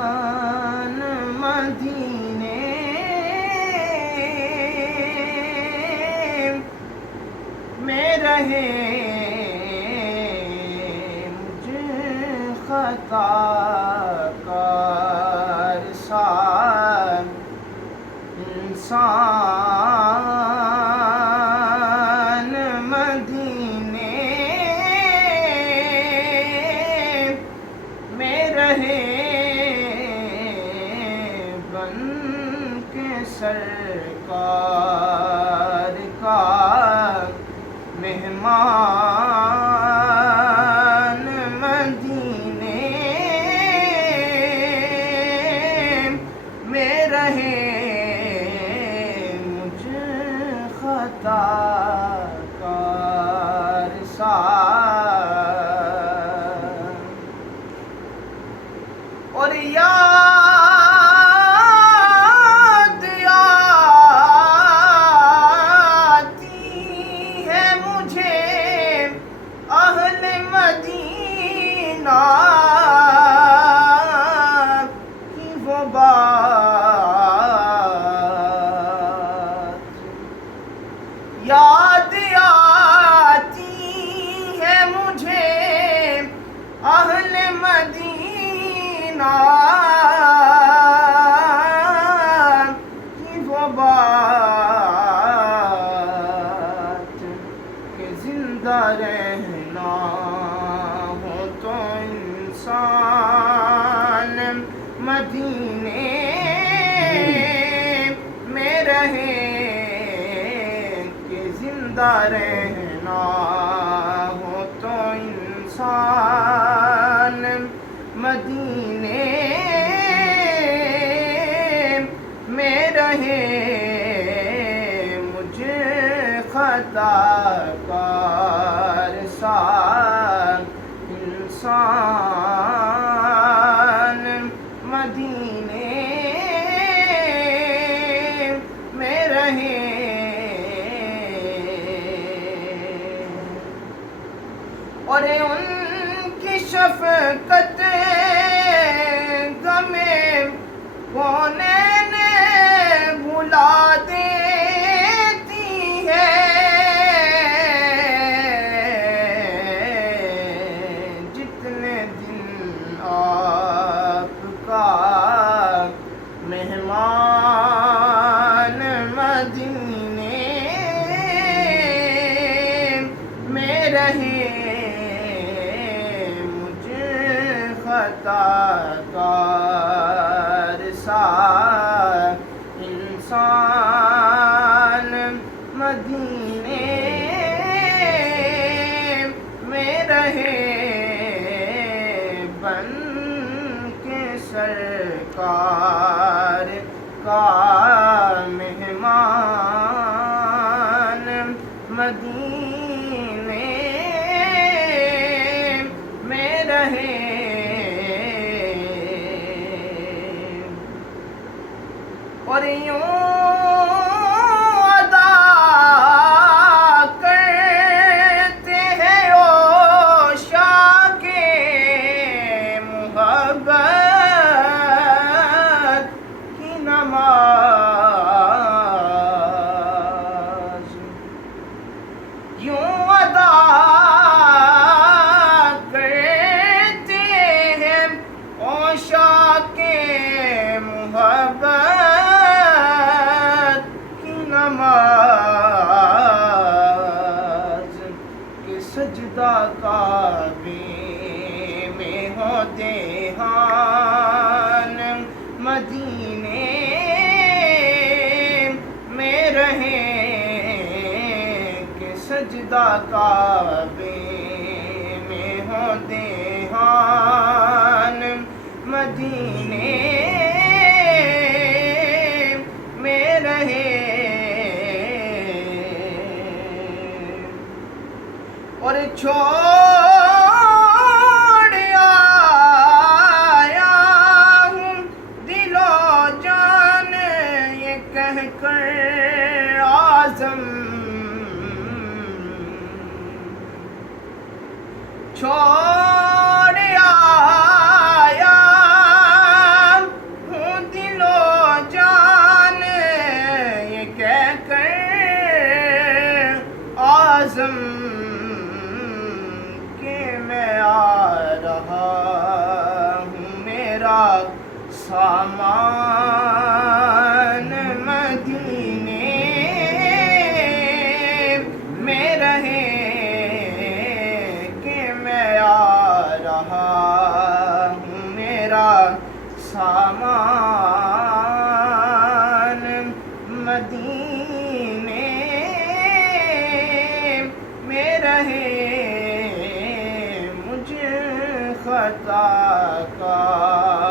انسان مدینے میں رہے مجھے خطا کار سار انسان مدینے میں رہے بن کے سرکار کا مہمان مدینے میں رہے مجھے خطا کار سار اور یاد آتی ہے مجھے اہل مدینہ کی وہ بات یاد آتی ہے مجھے اہل مدینہ کی وہ بات کہ زندہ رہنا ہو تو انسان مدینے میں رہے کہ زندہ رہنا ہو تو انسان مدینے میں رہے مجھے خطا کار سار انسان مدینے میں رہے اور ان کی شفقت غم کونین بھلا دیتی ہے جتنے دن آپ کا مہمان مدینے میں رہے خطا کار سار انسان مدینے میں رہے بن کے سرکار کا مہمان مدینے میں رہے اور یوں ادا کرتے ہیں عشاق محبت کی نماز یوں ادا کرتے ہیں عشاق محبت کہ سجدہ کعبے میں ہو دیہان مدینے میں رہے کہ سجدہ کعبے میں ہو دیہان مدینے میں رہے اور چھوڑ آیا ہوں دل و جان یہ کہہ کر اعظم چھوڑ رہا ہوں میرا سامان مدینے میں رہے مجھ خطا کا